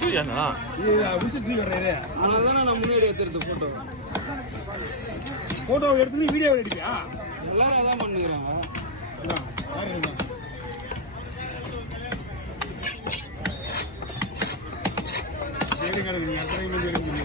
தூக்கிண்ணா உசி தூக்கி வர்றாரு. அதனால தான் நான் முன்னாடி எடுத்துருது ஃபோட்டோ எடுத்து வீடியோ எடுப்பியா? எல்லாரும் அதான் பண்ணுங்கிறாங்க. சரிங்க நீங்கள் எத்தனை மணி எடுப்பீங்க?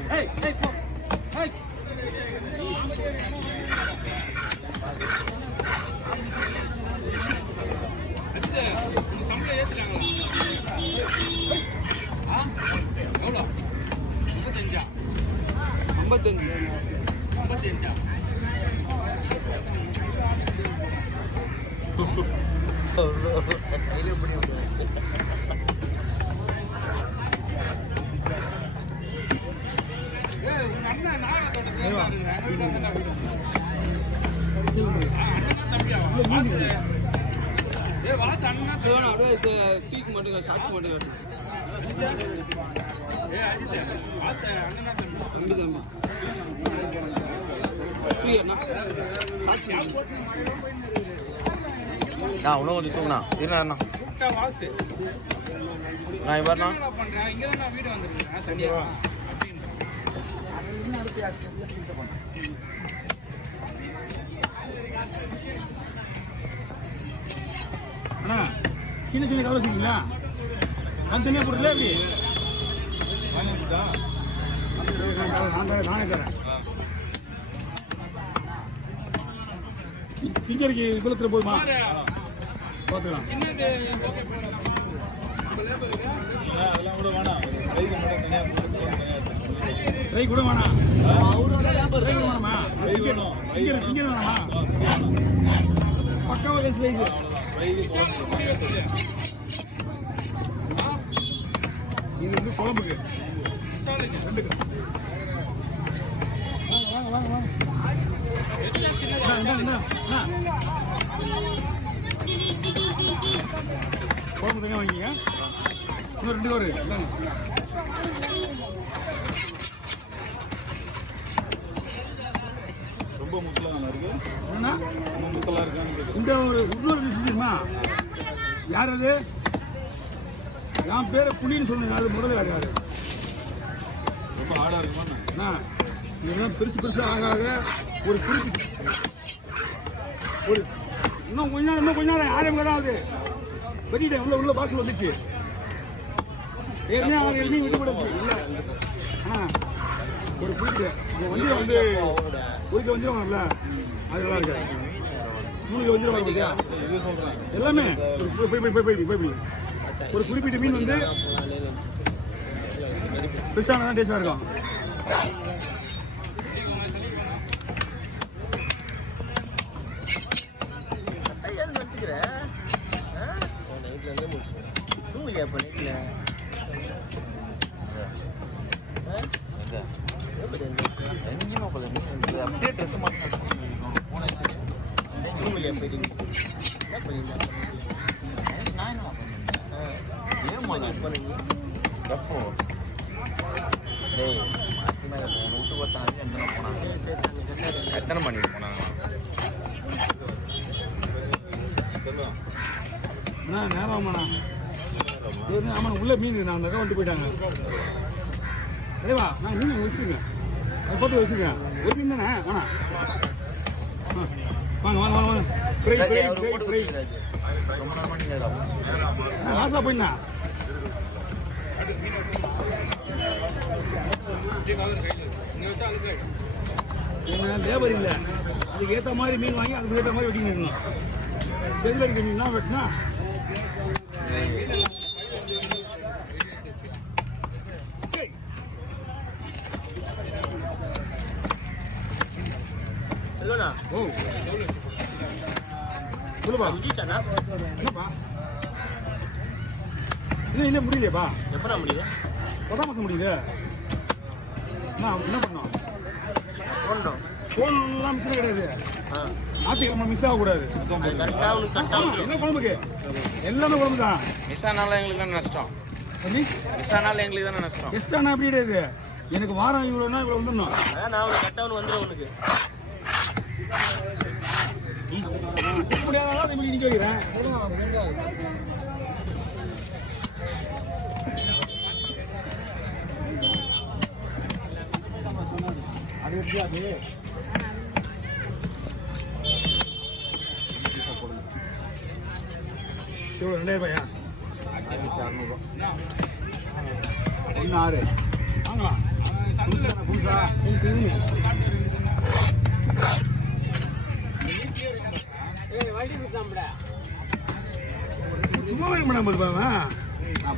பீக் மட்டும் சாட்சி மட்டும் தம்பி தம்பி நான் உணவு வந்து தூங்கினா இருந்தாண்ணா நான் இவர்ண்ணா அண்ணா சின்ன சின்ன கவலை வச்சுருக்கீங்களா? நான் தனியாக போடல எப்படி? நானே தரேன். திங்கருக்கு குளத்தில் போதுமா? பார்த்துக்கலாம். கை கூட வேணாம். வேணாமா? திங்கர் வேணாமா? பக்காவாக லைஸ் இது வந்து குழம்புக்கு ரெண்டுக்கு. வாங்க வாங்க வாங்க குழம்பு தனியாக வாங்கிங்க. இன்னும் 2 பேர் ரொம்ப முக்கியம் நல்லா இருக்கு. என்னன்னா ரொம்ப முக்கலாக இருக்கான்னு இந்த ஒரு இன்னொரு விஷயமா யார் அது? என் பேரை புலின்னு சொன்னீங்க. அது முதல்ல யார்? ரொம்ப ஹார்டாக இருக்குமா? இதெல்லாம் பெருசு ஆக ஒரு குறிப்பிட்ட ஒரு இன்னும் கொஞ்ச நேரம் 1000 தான் ஆகுது. வெட்டிட்டேன். உள்ள பாக்ஸில் வந்துச்சு. ஏற்கனவே 6 எண்ணி விட்டு போடுச்சு. இல்லை ஒரு குறிப்பிட்ட வண்டி வந்து ஒதுக்க வந்துடுவாங்கல்ல, அது நல்லா இருக்கு. 3 வந்துடுவாங்க எல்லாமே. போய் ஒரு குறிப்பிட்ட மீன் வந்து பெருசான தான் டேஸ்டாக இருக்கும். அப்படியே ட்ரெஸ் எப்போ விட்டு பார்த்தாங்க. எத்தனை மணிக்கு போனாங்க? நேரம் ஆமாண்ணா. ஆமாண்ணா உள்ள மீன் நான் அந்த வந்துட்டு போயிட்டாங்க. அதேவா நான் மீன் வச்சுருக்கேன். அதை போட்டு வச்சுருக்கேன். ஒரு மீன் தானே வேணா. வாங்க ஃப்ரை லாஸாக போயிண்ணா. என்ன லேபர் இல்லை. அதுக்கு ஏற்ற மாதிரி மீன் வாங்கி அதுக்கு ஏற்ற மாதிரி வெட்டின்னு இருக்கணும். செல் அடிக்க மீன் தான் வெட்டினா ஓ சொல்லுப்பா. என்னப்பா இன்னும் முடியலையப்பா? எப்படா முடியுது? 10ஆம் மாதம் முடியுது. என்ன பண்ணோம்? ஃபோன்லாம் மிஸ் கிடையாது. ஞாயிற்றுக்கிழமை மிஸ் ஆகக்கூடாது. என்ன குழம்புக்கு எல்லாமே குழம்பு தான். மிஸ் ஆனாலும் எங்களுக்கு தானே நஷ்டம். மிஸ் ஆனாலும் எங்களுக்கு தானே நஷ்டம். மிஸ் ஆனால் அப்படி கிடையாது. எனக்கு வாரம் இவ்வளோனா இவ்வளோ வந்துடணும். நான் கட்டவன் வந்துடும் உனக்கு. இப்படியாதான் இப்படி நிற்க வைக்கிறேன். எவ்வளோ 2000 ரூபாயா? 1600. 16. வாங்கலாம். புதுசா சும்மா வேணும் மேடம் பாருப்பா.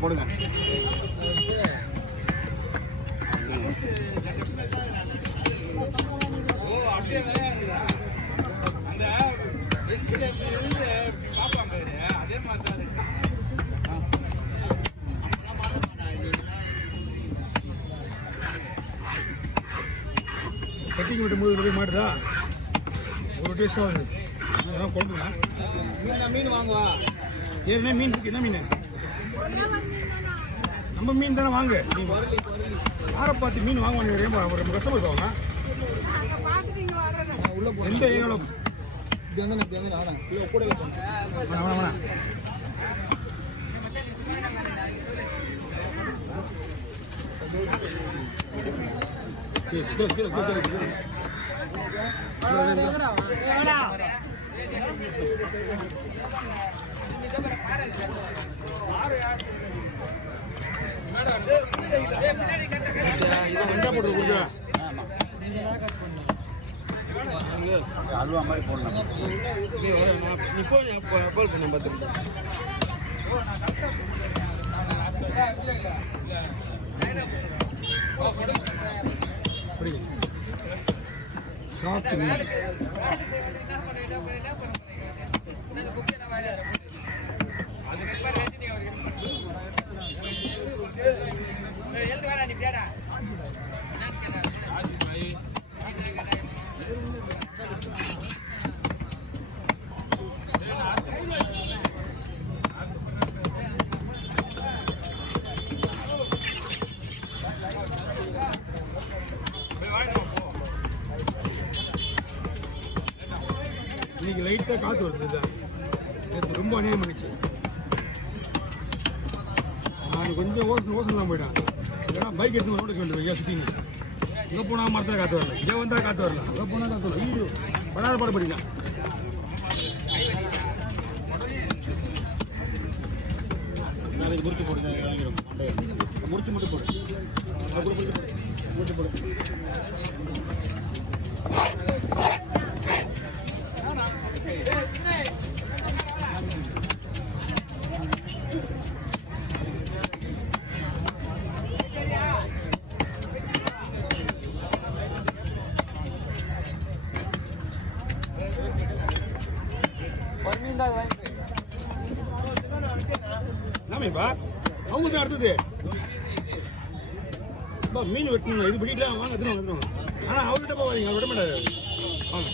போடுங்க. கட்டிங் விட்டும்போது போய் மாட்டுதா ஒரு டேஸ்ட்டாக வருது. அதெல்லாம் குழம்புங்க. மீன் வாங்குவா. ஏன்னா மீன் இருக்கு. என்ன மீன்? நம்ம மீன் தானே வாங்க. யாரை பார்த்து மீன் வாங்குவாங்க? ஒரு கஸ்டமர் போவாங்க. எந்த ஏரியாவில் இப்படி வந்து வரேன். கூட வேணாம் வேணாம். போட்டு கொடுக்குறேன். அல்வா மாதிரி போடலாம். நீ போ, கால் பண்ண பார்த்து. சாப்பிட்டு மீன். இன்னைக்கு லைட்டாக காற்று வருது சார். நேற்று ரொம்ப அநியாயம் பண்ணிச்சு. நான் கொஞ்சம் ஓசலாம் போயிட்டேன். ஏன்னா பைக் எடுத்து ரோடு வேண்டியது ஐயா சுற்றிங்க. இங்கே போனால் மரத்தில் காற்று வரல, இங்கே வந்தால் காற்று வரல, அங்கே போனால் காற்று வரல. வீடு படாத பாடு படிக்கலாம். நாளைக்கு முடிச்சு போடுங்க. முடிச்சு மட்டும் போடு. முடிச்சு போடு. என்னமேப்பா அவங்க தான் அடுத்தது மீன் வெட்டணும். இது பிடிக்கலாம் வாங்க எடுத்துருவாங்க. ஆனால் அவர்கிட்ட போவாதீங்க, அவர் விட மாட்டாரு. வாங்க.